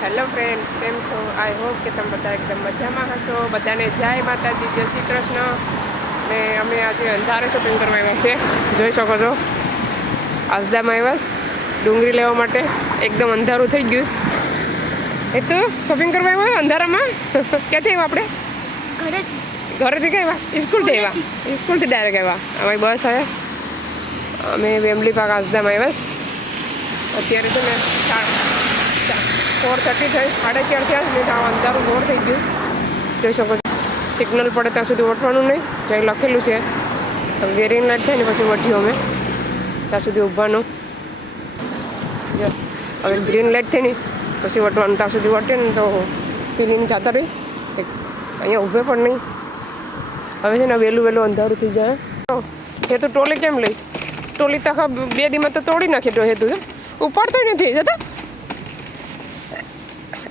Hello friends, કેમ છો? I hope કે તમે બધા એકદમ મજામાં હશો. બધાને જય માતાજી, જય શ્રી કૃષ્ણ. ને અમે આજે અંધારે શોપિંગ કરવા આવ્યા છે. જોઈ શકો છો, આસદામાં આવ્યા ડુંગળી લેવા માટે. એકદમ અંધારું થઈ ગયું. એ તો શોપિંગ કરવા આવ્યા અંધારામાં. ક્યાંથી આવ્યા આપણે? ઘરેથી કઈ આવ્યા? સ્કૂલથી આવ્યા? સ્કૂલથી ડાયરેક્ટ આવ્યા. અમારી બસ આવ્યા. અમે વેમ્બલી પાર્ક આસદામાં આવ્યા. અત્યારે છે ને 4:30 થઈ, 4:30 થયા ને અંધારું ઘોર થઈ ગયું. જોઈ શકો છો, સિગ્નલ પડે ત્યાં સુધી ઓઠવાનું નહીં. કંઈ લખેલું છે ગ્રીન લાઇટ થાય ને પછી વઢ્યું અમે ત્યાં સુધી ઊભાનું. હવે ગ્રીન લાઇટ થઈ ને પછી વટવાનું, ત્યાં સુધી વટે ને તો પીલીને જતા રહી. અહીંયા ઊભે પણ નહીં. હવે છે ને વહેલું અંધારું થઈ જાય. એ તો ટોલી કેમ લઈશ? ટોલી તો 2 દીમાં તો તોડી નાખી તો હેતું છે, ઉપાડતો નથી જતા.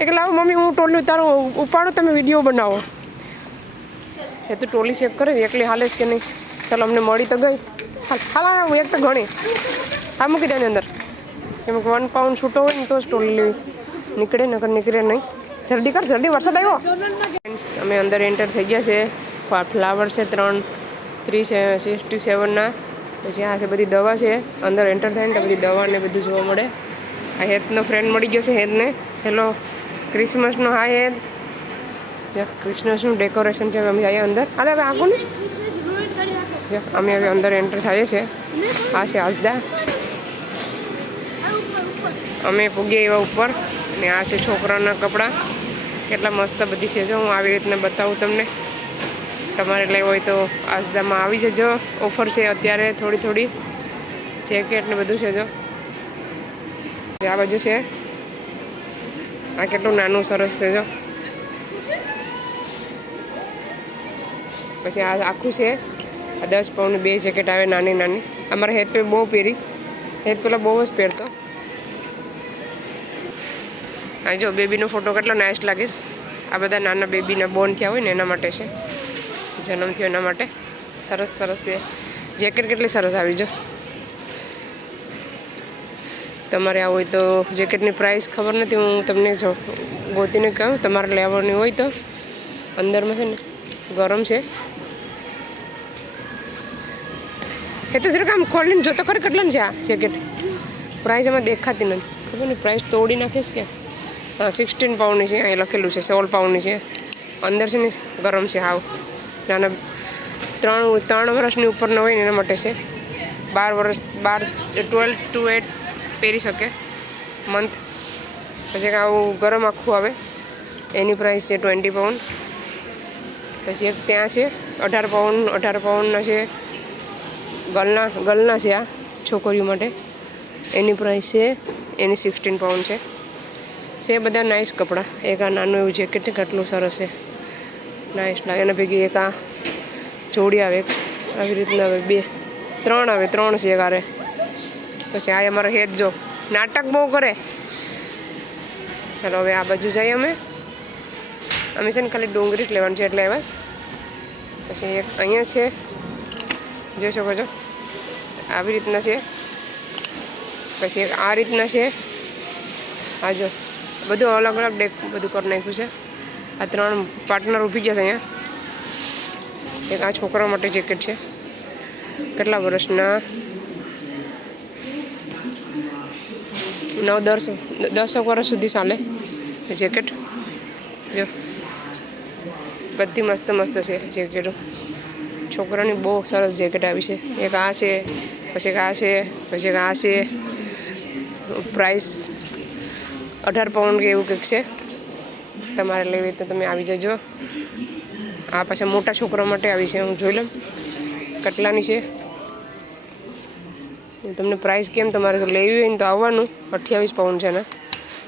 એટલે લાવો મમ્મી, હું ટોલી તારું ઉપાડો, તમે વિડીયો બનાવો. એ તો ટોલી ચેક કરે એકલી હાલે છે કે નહીં. ચાલો, અમને મળી તો ગઈ. હાલ એક તો ઘણી આ મૂકી દે અંદર. એમ 1 પાઉન્ડ છૂટો હોય ને તો જ ટોલી લેવી. નીકળે નકર નીકળે નહીં. જલ્દી કર, જલ્દી, વરસાદ આવ્યો. ફ્રેન્ડ્સ, અમે અંદર એન્ટર થઈ ગયા છે. ફ્લાવર છે 3 છે 67ના. પછી આ છે બધી દવા છે. અંદર એન્ટર થાય ને તો બધી દવા ને બધું જોવા મળે. આ હેતનો ફ્રેન્ડ મળી ગયો છે. હેતને હેલો, ક્રિસમસનો હા હેત. ક્રિસમસનું ડેકોરેશન છે. અમે જઈએ અંદર. અરે હવે આગળ ને અમે હવે અંદર એન્ટર થઈએ છીએ. આ છે આસદા. અમે પૂગીએ એવા ઉપર. અને આ છે છોકરાના કપડાં. કેટલા મસ્ત બધી છે. જો હું આવી રીતના બતાવું તમને. તમારે લેવું હોય તો આસદામાં આવી જજો. ઓફર છે અત્યારે થોડી જેકેટ ને બધું છે. જો આ બાજુ છે. આ કેટલું નાનું સરસ છે. જો પછી આ આખું છે. આ 10 પાઉન્ડની 2 જેકેટ આવે, નાની. અમારા હેત પે બહુ પહેરી. હેત પેલા બહુ જ પહેરતો. હા જો, બેબીનો ફોટો કેટલો નાઇસ લાગીશ. આ બધા નાના બેબીના બોર્ન થયા હોય ને એના માટે છે, જન્મ થયો એના માટે. સરસ છે. જેકેટ કેટલી સરસ આવી. જો તમારે આવું હોય તો જેકેટની પ્રાઇસ ખબર નથી, હું તમને ગોતીને કહું. તમારે લેવાની હોય તો અંદરમાં છે ને ગરમ છે. એ તો જરાક આમ ખોલીને જોતો ખરે કેટલાનું છે આ જેકેટ. પ્રાઇસ એમાં દેખાતી નથી. ખબર નહીં, પ્રાઇસ તોડી નાખીશ કે. હા, 16 પાઉન્ડની છે. અહીં લખેલું છે 16 પાઉન્ડની છે. અંદર છે ને ગરમ છે. હાવ નાના 3 વર્ષની ઉપરના હોય ને એના માટે છે. 12 to 8 પહેરી શકે મંથ. પછી આવું ગરમ આખું આવે. એની પ્રાઇસ છે 20 પાઉન્ડ. પછી એક ત્યાં છે 18 પાઉન્ડના છે. ગર્લના છે. આ છોકરીઓ માટે એની પ્રાઇસ છે, એની 16 પાઉન્ડ છે. બધા નાઇસ કપડાં. એક આ નાનું એવું જેકેટ કેટલું સરસ છે, નાઇસ લાગે. એના ભેગી એક આ જોડી આવે આવી રીતના આવે. 3 આવે. 3 છે કારે. પછી આ અમારો હેત જો નાટક બહુ કરે. ચાલો હવે આ બાજુ જઈએ. અમે છે ને ખાલી ડુંગળી જ લેવાની છે એટલે બસ. પછી એક અહીંયા છે, જોઈ શકો છો, આવી રીતના છે. પછી એક આ રીતના છે. આ જો બધું અલગ બધું કરી નાખ્યું છે. આ 3 પાર્ટનર ઊભી ગયા છે અહીંયા. એક આ છોકરા માટે જેકેટ છે. કેટલા વર્ષના? 10 વર્ષ સુધી ચાલે જેકેટ. જો બધી મસ્ત છે જેકેટો. છોકરાની બહુ સરસ જેકેટ આવી છે. એક આ છે, પછી એક આ છે, પછી એક આ છે. પ્રાઇસ 18 પાઉન્ડ કે એવું કંઈક છે. તમારે લેવી તો તમે આવી જજો. આ પાછા મોટા છોકરા માટે આવી છે. હું જોઈ લઉં કેટલાની છે. તમને પ્રાઇસ કેમ તમારે તો લેવી હોય ને તો આવવાનું. 28 પાઉન્ડ છે ને,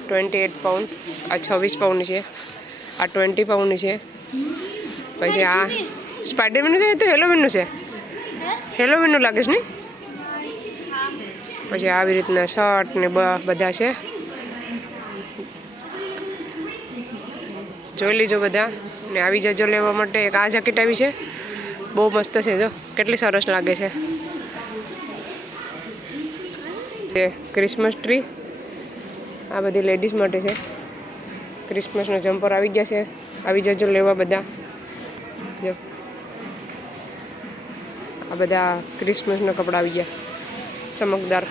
28 પાઉન્ડ. આ 26 પાઉન્ડની છે. આ 20 પાઉન્ડની છે. પછી આ સ્પાઈડરમેનનું છે. તો હેલોવીનનું છે. હેલોવીનનું લાગે છે ને. પછી આવી રીતના શર્ટ ને બધા છે. જોઈ લીજો બધા ને આવી જજો લેવા માટે. એક આ જેકેટ આવી છે, બહુ મસ્ત છે. જો કેટલી સરસ લાગે છે. ક્રિસમસ ટ્રી આ બધી લેડીઝ માટે છે. ક્રિસમસના જમ્પર આવી ગયા છે, આવી જજો લેવા બધા. જો આ બધા ક્રિસમસના કપડાં આવી ગયા, ચમકદાર.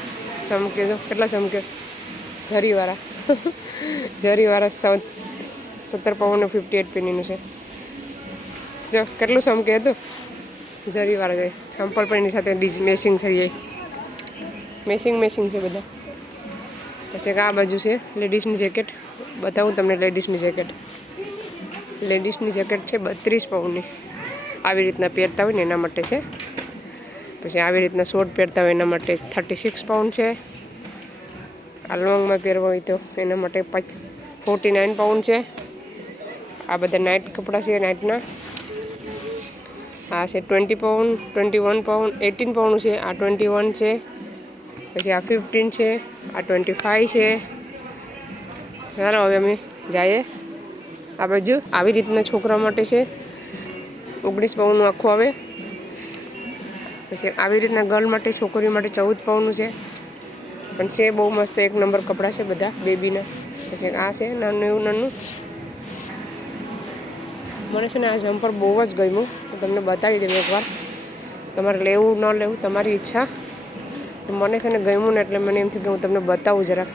ચમકે જો કેટલા ચમકે, જરીવાળા. જરીવાળા 17 પાઉન્ડ 58 પેનીનું છે. જો કેટલું ચમકે હતું, જરીવાળા જાય. ચંપલ પણ એની સાથે મેસિંગ થઈ જાય, મેસિંગ છે બધા. પછી આ બાજુ છે લેડીઝની જેકેટ. બતાવું તમને લેડીઝની જેકેટ. લેડીઝની જેકેટ છે 32 પાઉન્ડની. આવી રીતના પહેરતા હોય ને એના માટે છે. પછી આવી રીતના શોર્ટ પહેરતા હોય એના માટે 36 પાઉન્ડ છે. આ લોંગમાં પહેરવા હોય તો એના માટે 49 પાઉન્ડ છે. આ બધા નાઇટ કપડાં છે નાઇટના. આ છે 20 પાઉન્ડ, 21 પાઉન્ડ, 18 પાઉન્ડ છે. આ 21 છે. પછી આ 15 છે. આ 25 છે. ચાલો હવે અમે જઈએ આ બાજુ. આવી રીતના છોકરા માટે છે 19 પાઉન્ડનું આખું આવે. પછી આવી રીતના ગર્લ માટે, છોકરીઓ માટે 14 પાઉન્ડનું છે. પણ છે બહુ મસ્ત, એક નંબર કપડાં છે બધા બેબીના. પછી આ છે નાનું એવું નાનું. મને છે ને આ જમ્પર બહુ જ ગમ્યું, તો તમને બતાવી દઉં એકવાર. તમારે લેવું ન લેવું તમારી ઈચ્છા. તો મને છે ને ગમ્યું ને એટલે મને એમ થયું કે હું તમને બતાવું જરાક.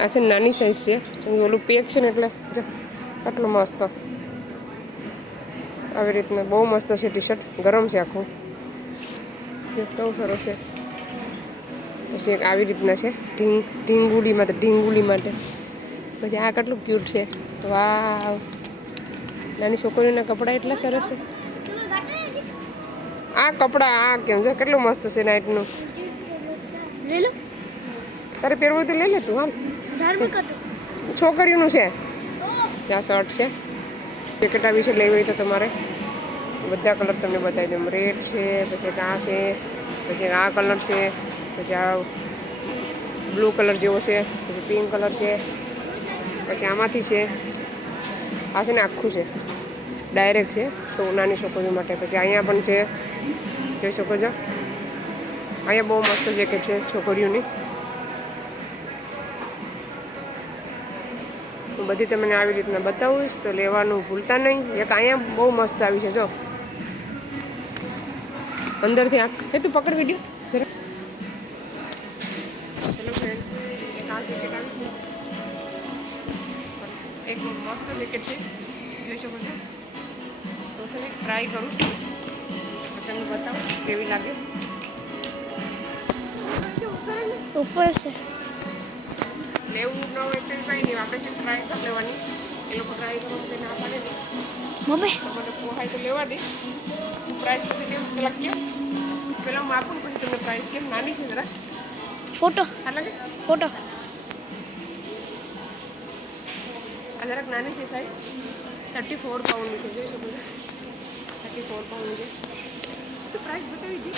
આ છે નાની સાઈઝ છે, ઓલું પેક છે ને એટલે આટલું મસ્ત. આવી રીતના બહુ મસ્ત છે ટી શર્ટ, ગરમ છે આખું, કેવું સરસ છે. પછી એક આવી રીતના છે ઢીંગુલી માટે. પછી આ કેટલું ક્યુટ છે, વાવ. નાની છોકરીઓના કપડાં એટલા સરસ છે. આ કપડાં આ કેમ છે, કેટલું મસ્ત છે નાઇટનું. તારે પહેરવું તો લઈ લે તું. હાલ, છોકરીઓનું છે. ત્યાં શર્ટ છે. જેકેટ આવી છે, લેવી હોય તો તમારે બધા કલર તમને બતાવી દઉં. રેડ છે, પછી આ છે, પછી આ કલર છે, પછી આ બ્લુ કલર જેવો છે, પછી પિંક કલર છે, પછી આમાંથી છે. આ છે ને આખું છે, ડાયરેક્ટ છે તો નાની છોકરીઓ માટે. પછી અહીંયા પણ છે, જોઈ શકો છો. અહીંયા બહુ મસ્ત જેકેટ છે છોકરીઓની. હું બધી તમને આવી રીતના બતાવીશ, તો લેવાનું ભૂલતા નહીં. એક અહીંયા બહુ મસ્ત આવી છે જો, અંદરથી એ તું પકડ વિડીયો જરા. હેલો ફ્રેન્ડ, એક આ જેકેટ આવી છે, એક મસ્ત જેકેટ છે, જોઈ શકો છો. તો છે ને ટ્રાય કરું, તમને બતાવું કેવી લાગે. ઉપર છે, લેવું ન હોય તો કંઈ નહીં, આપણે છે ટ્રાય કરી લેવાની. એ લોકો ટ્રાય કરવાનું કંઈ ના પાડે નહીં. મમ્મી તમને પોહાય તો લેવા દે. પ્રાઇસ પછી કેમ પેલા કેમ પેલા હું આપું પછી તમને પ્રાઇસ કેમ. નાની છે જરા. ફોટો આ લાગે, ફોટો આ જરાક નાની છે સાઈઝ. 34 પાઉન્ડની છે, જોઈ શકો છો. 34 પાઉન્ડની છે. શું પ્રાઇસ બતાવી હતી?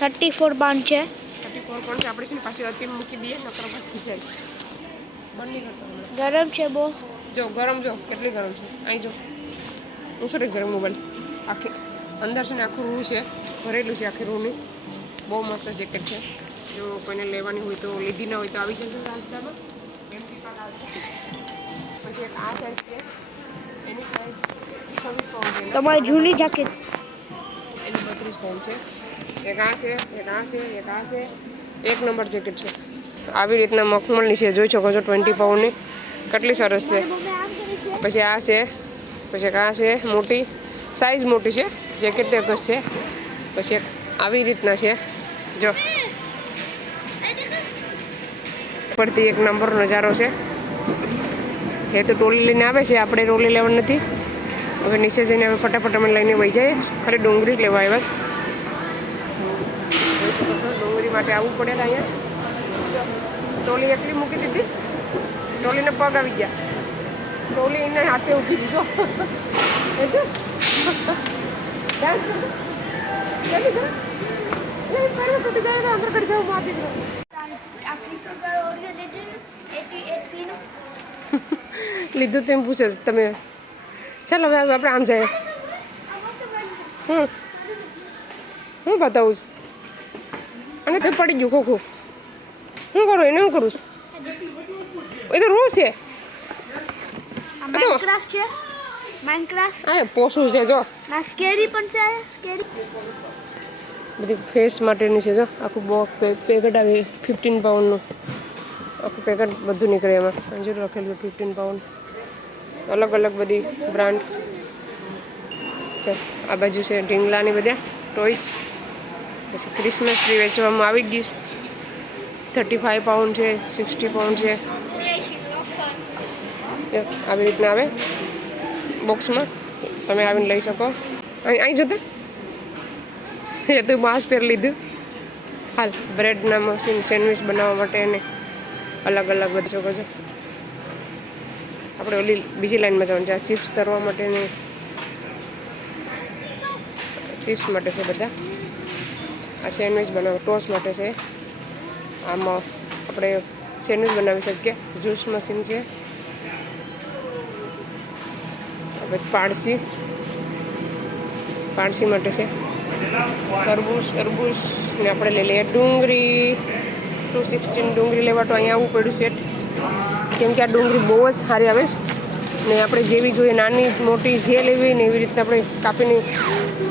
34 પાઉન્ડ છે. 34 પાઉન્ડ છે. આપણે છે ને પાછી અતિ મૂકી દઈએ, નકર ભાગી જાય. બંને કરતો ગરમ છે બહુ. જો ગરમ, જો કેટલી ગરમ છે. અહીં જો હું શું જરાક મોબાઈલ આખી અંદર છે ને આખું રૂ છે, ભરેલું છે આખી રૂની. બહુ મસ્ત જેકેટ છે. જો કોઈને લેવાની હોય તો, લીધી ના હોય તો આવી જશે રાસ્તામાં. પછી એક આ સાઈઝ છે, એની સાઈઝ 26 પાઉન્ડ છે. તમારી જૂની જેકેટ એની 32 પાઉન્ડ છે. એક આ છે, એક આ છે, એક આ છે. એક નંબર જેકેટ છે. આવી રીતના મખમલની છે, જોઈ શકો છો. 20 પાઉન્ડની કેટલી સરસ છે. પછી આ છે, પછી આ છે મોટી સાઈઝ, મોટી છે. જેકેટ તો એક જ છે. પછી આવી રીતના છે જો, પરથી એક નંબરનો નજારો છે. એ તો ટોલી લઈને આવે છે, આપણે ટોલી લેવાની નથી. હવે નીચે જઈને હવે ફટાફટ અમે લઈને વહી જઈએ. ખરે ડુંગળી લેવા આવ્યા. ડુંગળી માટે આવવું પડે અહીંયા. ટોલી એકલી મૂકી દીધી, ટોલીને પગ આવી ગયા. ટોલી એને હાથે ઊભી દીધો. ડાન્સ કરતો તૂટી જાય તો અંદર કરી જાઉં માથી. લીધું તો એમ પૂછે તમે. ચાલો હવે આપણે આમ જઈએ. હું બતાવું છું. અને તે પડી ગયું ખોખું. શું કરું એને શું કરું એ તો રોજ છે આ માઇનક્રાફ્ટ છે. માઇનક્રાફ્ટ. હા પોસું છે જો ના સ્કેરી પણ છે. સ્કેરી. બધી ફેસ માટેની છે જો આખું બોક્સ પેકેટ આવે 15 પાઉન્ડનું આખું પેકેટ બધું નીકળે એમાં અંજર લખેલું 15 પાઉન્ડ અલગ અલગ બધી બ્રાન્ડ છે. આ બાજુ છે ઢીંગલાની બધા ટોયસ. પછી ક્રિસમસ ટ્રી વેચવામાં આવી ગઈ 35 પાઉન્ડ છે 60 પાઉન્ડ છે. આવી રીતના આવે બોક્સમાં તમે આવીને લઈ શકો. અહીં જતો એ તો માસ્ક પહેરી લીધું. હાલ બ્રેડના મશીન સેન્ડવિચ બનાવવા માટે એને અલગ અલગ બધું છો આપણે ઓલી બીજી લાઈનમાં જવાનું છે. આ ચિપ્સ તરવા માટેની ચિપ્સ માટે છે બધા. આ સેન્ડવિચ બનાવવા ટોસ્ટ માટે છે. આમાં આપણે સેન્ડવિચ બનાવી શકીએ. જ્યુસ મશીન છે. પાડસી માટે છે. તરબૂચ ને આપણે લઈ લઈએ ડુંગળી 216 ડુંગળી લેવા તો અહીંયા આવવું પડ્યું સેટ કેમ કે આ ડુંગળી બહુ જ સારી આવે છે ને આપણે જેવી જોઈએ નાની મોટી જે લેવી ને એવી રીતના આપણે કાપીને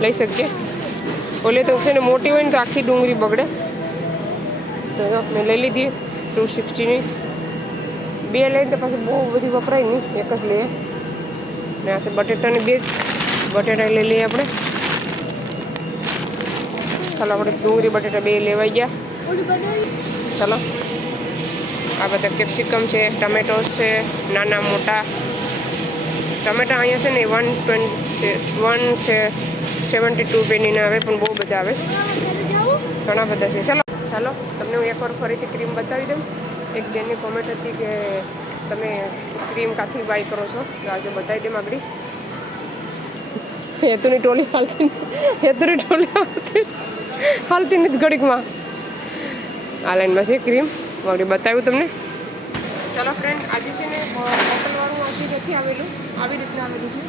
લઈ શકીએ. ઓલે તો છે ને મોટી હોય ને તો આખી ડુંગળી બગડે. તો મેં લઈ લીધી 260ની. 2 લઈને તો પાછી બહુ બધી વપરાય નહીં એક જ લઈએ. ને આ છે બટેટાની 2 બટેટા લઈ લઈએ આપણે. ચાલો આપણે ડુંગળી બટેટા 2 લેવાઈ ગયા. ચાલો આ બધા કેપ્સિકમ છે ટમેટોસ છે નાના મોટા ટમેટા અહીંયા છે ને 172 પેનીના આવે પણ બહુ બધા આવે ઘણા બધા છે. ચાલો તમને હું એકવાર ફરીથી ક્રીમ બતાવી દઉં. એક બેનની કોમેન્ટ હતી કે તમે ક્રીમ કાથી બાય કરો છો તો આજે બતાવી દઉં. આગળ હેતુની ટોલી હાલતી નથી ઘડીકમાં. આ લાઈનમાં છે ક્રીમ વાળી બતાવ્યું તમને. ચાલો ફ્રેન્ડ આજે છે ને બોટલવાળું આજે નથી આવેલું. આવી રીતના આવેલું છે.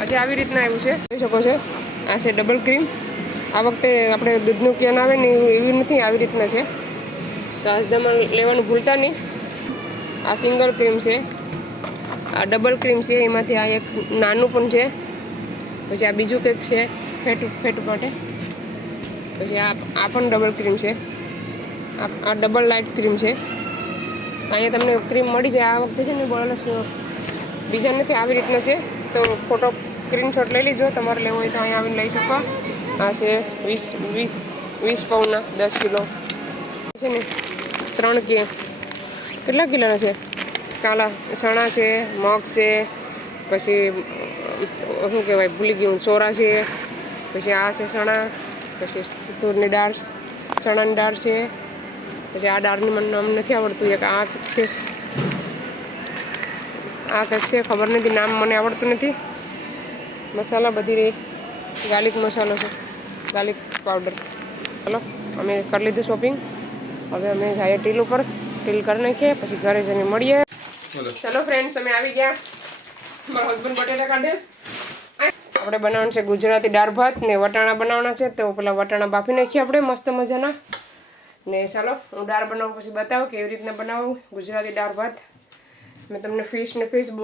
આજે આવી રીતના આવ્યું છે જોઈ શકો છો. આ છે ડબલ ક્રીમ. આ વખતે આપણે દૂધનું કેન આવે ને એવી નથી આવી રીતના છે. તો આજદામાં લેવાનું ભૂલતા નહીં. આ સિંગલ ક્રીમ છે. આ ડબલ ક્રીમ છે. એમાંથી આ એક નાનું પણ છે. પછી આ બીજું કંઈક છે ફેટ માટે. પછી આ પણ ડબલ ક્રીમ છે. આ ડબલ લાઇટ ક્રીમ છે. અહીંયા તમને ક્રીમ મળી જાય. આ વખતે છે ને બોલસ બીજા નથી આવી રીતના છે. તો ફોટો સ્ક્રીનશોટ લઈ લીજો. તમારે લેવો હોય તો અહીંયા આવીને લઈ શકો. આ છે 20 પાઉન્ડના 10 કિલો છે ને 3 કે કેટલા કિલોના છે. કાલા ચણા છે મગ છે પછી શું કહેવાય ભૂલી ગયું સોરા છે. પછી આ છે ચણા. પછી તુરની દાળ ચણાની દાળ છે. પછી આ દાળની મને નામ નથી આવડતું. એક આ છે આ કંઈક છે ખબર નથી નામ મને આવડતું નથી. મસાલા બધી ગાર્લિક મસાલો છે ગાર્લિક પાવડર. ચાલો અમે કરી લીધું શોપિંગ. હવે અમે જઈએ ટીલ ઉપર. ટીલ કરી નાખીએ પછી ઘરે જઈને મળીએ. ચલો ફ્રેન્ડ્સ અમે આવી ગયા. મારા હસબન્ડ બટેટા કાઢીશ. આપણે બનાવવાનું છે ગુજરાતી દાળ ભાત ને વટાણા બનાવવાના છે. તો પેલા વટાણા બાફી નાખીએ આપણે મસ્ત મજાના. ને ચાલો હું દાળ બનાવું પછી બતાવું કેવી રીતના બનાવું ગુજરાતી દાળ ભાત. મેં તમને ફિશ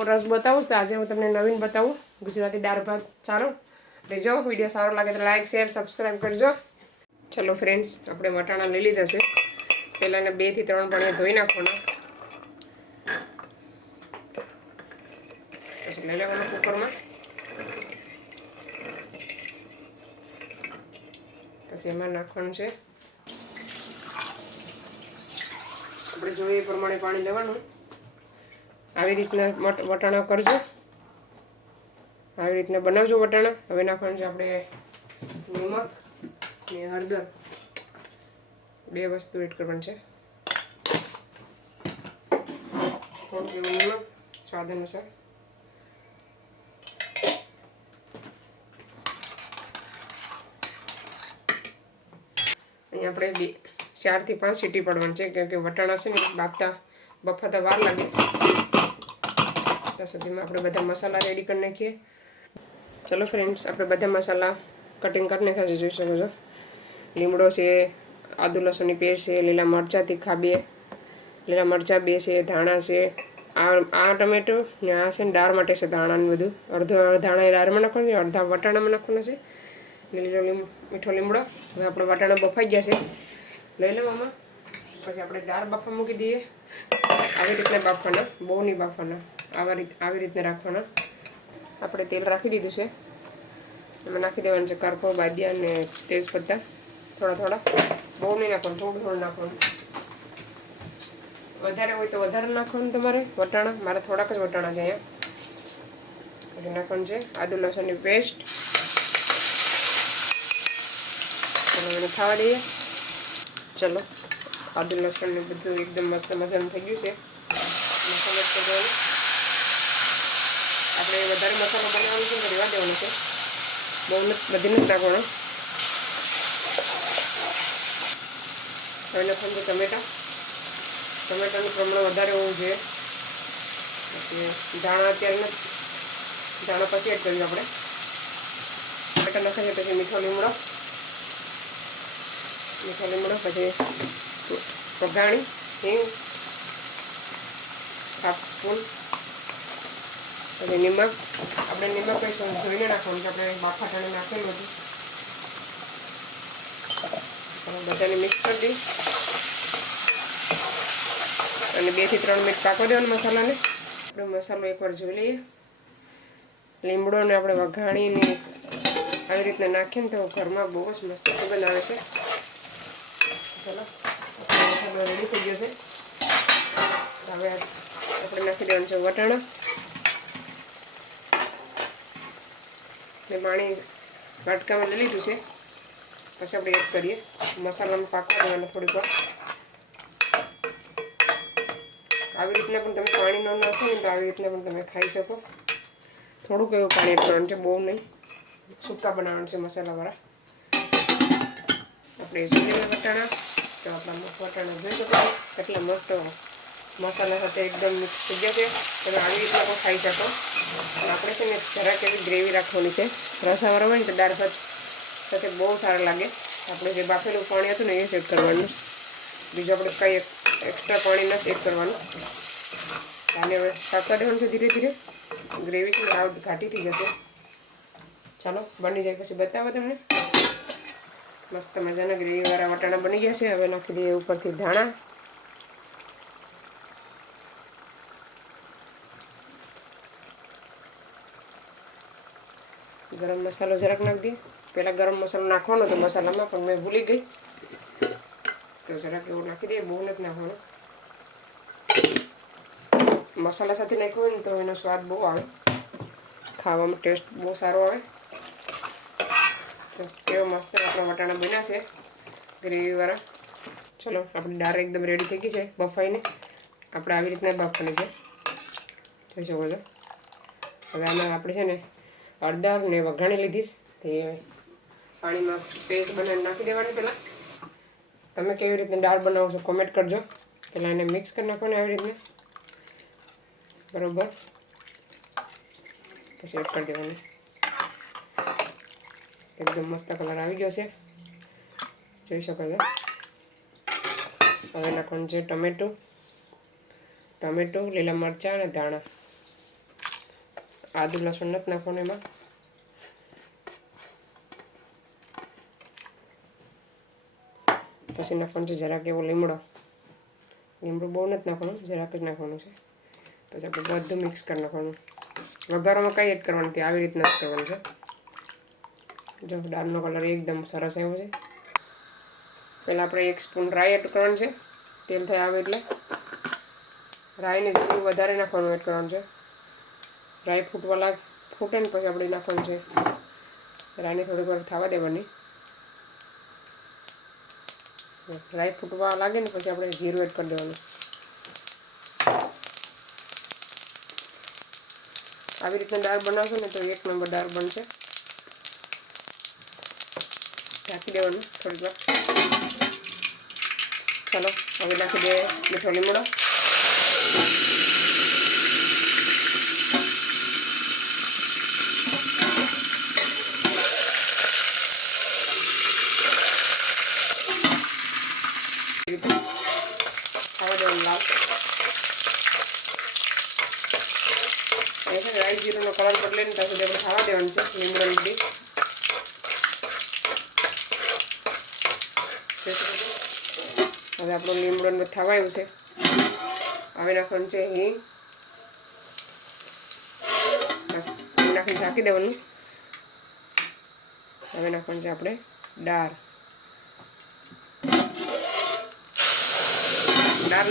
રસ બતાવું તો આજે હું તમને નવીન બતાવું ગુજરાતી દાળ ભાત. ચાલો લેજો. વિડીયો સારો લાગે તો લાઈક શેર સબસ્ક્રાઈબ કરજો. ચલો ફ્રેન્ડ્સ આપણે વટાણા લઈ લીધા છે. પહેલાં એને 2 થી 3 પાણી ધોઈ નાખવાના. પછી લઈ લેવાનું કુકરમાં. પછી એમાં નાખવાનું છે આપણે જોઈએ એ પ્રમાણે પાણી લેવાનું. આવી રીતના વટાણા કરજો. આવી રીતના બનાવજો વટાણા. હવે નાખવાનું છે આપણે નમક ને હળદર. 2 વસ્તુ એડ કરવાની છે. થોડું એવું નમક સ્વાદ અનુસાર. અહીંયા આપણે 4 થી 5 સીટી પડવાની છે કેમ કે વટાણા છે ને બફાતા વાર લાગે. ત્યાં સુધીમાં આપણે બધા મસાલા રેડી કરી નાખીએ. ચલો ફ્રેન્ડ્સ આપણે બધા મસાલા કટિંગ કરી નાખ્યા છે જોઈ શકો છો. લીમડો છે આદુ લસણની પેસ્ટ છે, લીલા મરચાં તીખા 2, લીલા મરચાં 2 છે, ધાણા છે, આ ટમેટો ને આ છે ને દાળ માટે છે ધાણાને બધું. અડધો ધાણા એ દાળમાં નાખવાનું છે, અડધા વટાણામાં નાખવાના છે. લીલો મીઠો લીમડો. હવે આપણે વટાણા બફાઈ ગયા છે, લઈ લેવામાં. પછી આપણે દાળ બાફવા મૂકી દઈએ. આવી રીતના બાફવાના, બહુ નહીં બાફવાના, આવી રીતના રાખવાના. આપણે તેલ રાખી દીધું છે, એમાં નાખી દેવાનું છે કારકો, બાદિયા અને તેજપત્તા થોડા, બહુ નહીં નાખવાનું, થોડું નાખવાનું. વધારે હોય તો વધારે નાખવાનું તમારે વટાણા, મારે થોડાક જ વટાણા છે અહીંયા. પછી નાખવાનું છે આદુ લસણની પેસ્ટ. ચલો એને ખાવા દઈએ. ચલો આદુ લસણને બધું એકદમ મસ્ત મજાનું થઈ ગયું છે. મસાલો કરવાનો આપણે વધારે મસાલો બનાવવાનો છે તો રહેવા દેવાનો છે, બહુ બધી નથી નાખવાનો. હવે નાખવાનું છે ટમેટાનું પ્રમાણ વધારે હોવું જોઈએ. પછી ધાણા અત્યારે નથી, ધાણા પછી એડ કર્યું આપણે. ટમેટા નાખીએ પછી મીઠો લીમડો, પછી વઘાણી હિંગ ½ સ્પૂન, પછી નિમક. આપણે નિમક કઈ ધોઈને નાખવાનું છે, આપણે બાફા ટાણે નાખેલું હતું. બધાને મિક્સ કરી દઈ અને 2 થી 3 મિનિટ પાકવા દેવાનો મસાલાને. આપણે મસાલો એકવાર જોઈ લઈએ. લીમડોને આપણે વઘાણીને આવી રીતના નાખીએ ને તો ઘરમાં બહુ જ મસ્ત સુગંધ આવે છે. ચાલો મસાલો રેડી થઈ ગયો છે. હવે આપણે નાખી દેવાનું છે વટાણા ને પાણી વાટકામાં લઈ લીધું છે. પછી આપણે એડ કરીએ, મસાલામાં પાકવા દેવાનું થોડીક વાર. આવી રીતના પણ તમે પાણી ન નાખો ને તો આવી રીતના પણ તમે ખાઈ શકો. થોડુંક એવું પાણી એડ કરવાનું છે, બહુ નહીં, સૂકા બનાવવાનું છે મસાલાવાળા. આપણે જોઈએ વટાણા તો આપણા વટાણા જોઈ શકો કેટલા મસ્ત મસાલા સાથે એકદમ મિક્સ થઈ ગયા છે. તમે આવી રીતના પણ ખાઈ શકો. અને આપણે છે ને જરાક એવી ગ્રેવી રાખવાની છે, રસાવાળા હોય ને તો દાળ ભાત સાથે બહુ સારા લાગે. આપણે જે બાફેલું પાણી હતું ને એ જ એડ કરવાનું, બીજું આપણે કંઈ એક્સ્ટ્રા પાણી નથી એડ કરવાનું. આને હવે પાકવા દેવાનું છે ધીરે ધીરે. ગ્રેવી છે ને આવ ઘાટી થઈ જશે. ચાલો બની જાય પછી બતાવો તમને. મસ્ત મજાના ગ્રેવીવાળા વટાણા બની ગયા છે. હવે નાખી દઈએ ઉપરથી ધાણા. ગરમ મસાલો જરાક નાખી દઈએ. પહેલાં ગરમ મસાલો નાખવાનો તો મસાલામાં, પણ મેં ભૂલી ગઈ તો જરાક એવું નાખી દઈએ, બહુ નથી નાખવાનો. મસાલા સાથે નાખ્યો હોય ને તો એનો સ્વાદ બહુ આવે, ખાવામાં ટેસ્ટ બહુ સારો આવે. તો કેવો મસ્ત આપણા વટાણા બન્યા છે ગ્રેવીવાળા. ચલો આપણી દાળ એકદમ રેડી થઈ ગઈ છે બફાઈને. આપણે આવી રીતના બાફવાની છે, જોઈ શકો છો. હવે આમાં આપણે છે ને હળદર ને વઘાણી લીધીશ તે પાણીમાં પેસ્ટ બનાવીને નાખી દેવાની. પહેલાં તમે કેવી રીતના દાળ બનાવો છો કોમેન્ટ કરજો. પહેલાં એને મિક્સ કરી નાખવાની આવી રીતના બરાબર, પછી એડ કરી દેવાની. એકદમ મસ્ત કલર આવી ગયો છે, જોઈ શકો છો. હવે નાખવાનું છે ટમેટું, લીલા મરચાં અને ધાણા. આદુ લસણ નથી નાખવાનું એમાં. પછી નાખવાનું છે જરાક એવો લીમડો બહુ નથી નાખવાનું, જરાક જ નાખવાનું છે. પછી આપણે બધું મિક્સ કરી નાખવાનું. વઘારમાં કંઈ એડ કરવાનું નથી, આવી રીતના જ કરવાનું છે. જો દાળનો કલર એકદમ સરસ આવ્યો છે. પહેલાં આપણે 1 સ્પૂન રાઈ એડ કરવાનું છે, તેલ થાય આવે એટલે. રાઈને જેટલું વધારે નાખવાનું એડ કરવાનું છે. રાઈ ફૂટે ને પછી આપણે નાખવાનું છે. રાઈને થોડીક વાર થવા દેવાની. રાઈ ફૂટવા લાગે ને પછી આપણે જીરું એડ કરી દેવાનું. આવી રીતના દાળ બનાવશો ને તો 1 નંબર દાળ બનશે. ઢાંકી દેવાનું થોડીક વાર. ચાલો હવે નાખી દે મીઠો લીમડો. ખાવા દેવાનું લાલ. એ છે રાઈ જીરુંનો કલર બદલે ને ત્યાં સુધી આપણે ખાવા દેવાનું છે લીમડો લીધી. હવે આપણો લીમડો થવા આવ્યું છે. હવે નાખવાનું છે હિંગ. નાખીને ઢાંકી દેવાનું. હવે નાખવાનું છે આપણે દાળ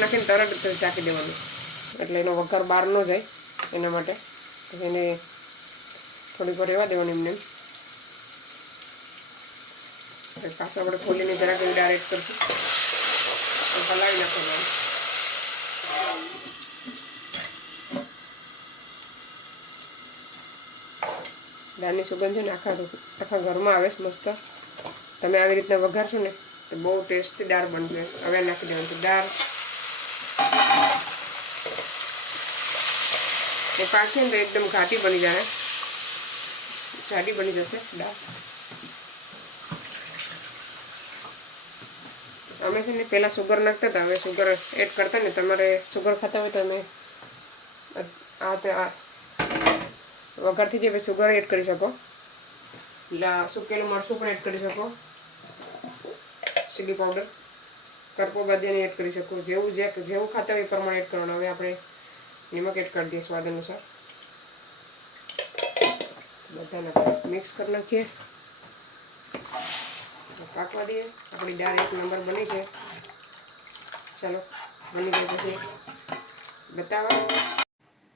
નાખીને તરત ઢાંકી દેવાનું એટલે એનો વઘાર બહાર ન જાય એના માટે. એને થોડીક વાર રહેવા દેવાનું એમને. પાછું આપણે ખોલીને જરાક એવી દાળ એડ કરશું. હલાવી નાખવાનું. દાળની સુગંધ છે ને આખા ઘરમાં આવે છે મસ્ત. તમે આવી રીતના વઘારશો ને તો બહુ ટેસ્ટી દાળ બનશે. હવે નાખી દેવાનું છે દાળ. એ પાકશે ને તો એકદમ ઘાટી બની જાય, જાડી બની જશે દાળ. અમે છે ને પહેલાં સુગર નાખતા હતા, હવે સુગર એડ કરતા ને. તમારે સુગર ખાતા હોય તો તમે આ વઘારથી જે સુગર એડ કરી શકો. સુકેલું મરચું પણ એડ કરી શકો. ચીલી પાવડર, કરપો બાદિયાની એડ કરી શકો. જેવું ખાતા હોય એ પ્રમાણે એડ કરવાનું. હવે આપણે નમક એડ કરી દઈએ સ્વાદ અનુસાર. બધાને મિક્સ કરી નાખીએ, પાકવા દઈએ. આપણી દાળ એક નંબર બની છે. ચાલો બની જાય પછી બતાવવા.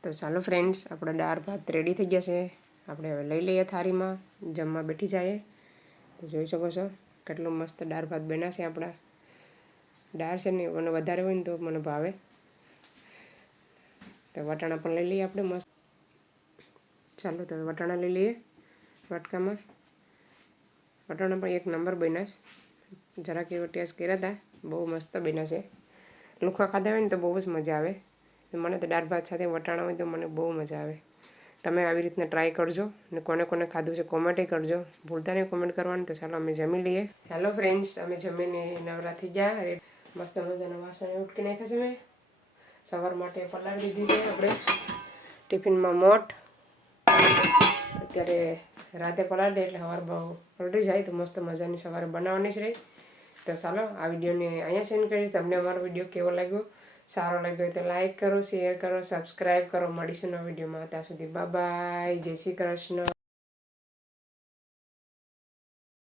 તો ચાલો ફ્રેન્ડ્સ, આપણા દાળ ભાત રેડી થઈ ગયા છે. આપણે હવે લઈ લઈએ થાળીમાં, જમવા બેઠી જઈએ. તો જોઈ શકો છો કેટલું મસ્ત દાળ ભાત બન્યા છે. આપણા દાળ છે ને મને વધારે હોય ને તો મને ભાવે. તો વટાણા પણ લઈ લઈએ આપણે મસ્ત. ચાલો તો વટાણા લઈ લઈએ વાટકામાં. વટાણા પણ એક નંબર બન્યા છે. જરાક એવો ટેસ્ટ કર્યા હતા, બહુ મસ્ત બન્યા છે. લુખા ખાધા હોય ને તો બહુ જ મજા આવે. મને તો દાળ ભાત સાથે વટાણા હોય તો મને બહુ મજા આવે. તમે આવી રીતના ટ્રાય કરજો અને કોને કોને ખાધું છે કોમેન્ટે કરજો. ભૂલતા નહીં કોમેન્ટ કરવાનું. તો ચાલો અમે જમી લઈએ. હેલો ફ્રેન્ડ્સ, અમે જમીને નવરા થઈ ગયા. મસ્ત મજાના વાસણ ઉટકી નાખ્યા છે. મેં સવાર માટે પલાળી દીધી છે. આપણે ટિફિનમાં મોટ અત્યારે રાતે પલાળી દે એટલે સવાર બહુ પલળી જાય તો મસ્ત મજાની સવારે બનાવવાની જ રહી. તો ચાલો આ વિડીયોને અહીંયા સેન્ડ કરીશ. તમને અમારો વિડીયો કેવો લાગ્યો, સારો લાગ્યો હોય તો લાઈક કરો, શેર કરો, સબસ્ક્રાઈબ કરો. મળીશું નવા વિડીયોમાં. ત્યાં સુધી બાય બાય, જય શ્રી કૃષ્ણ.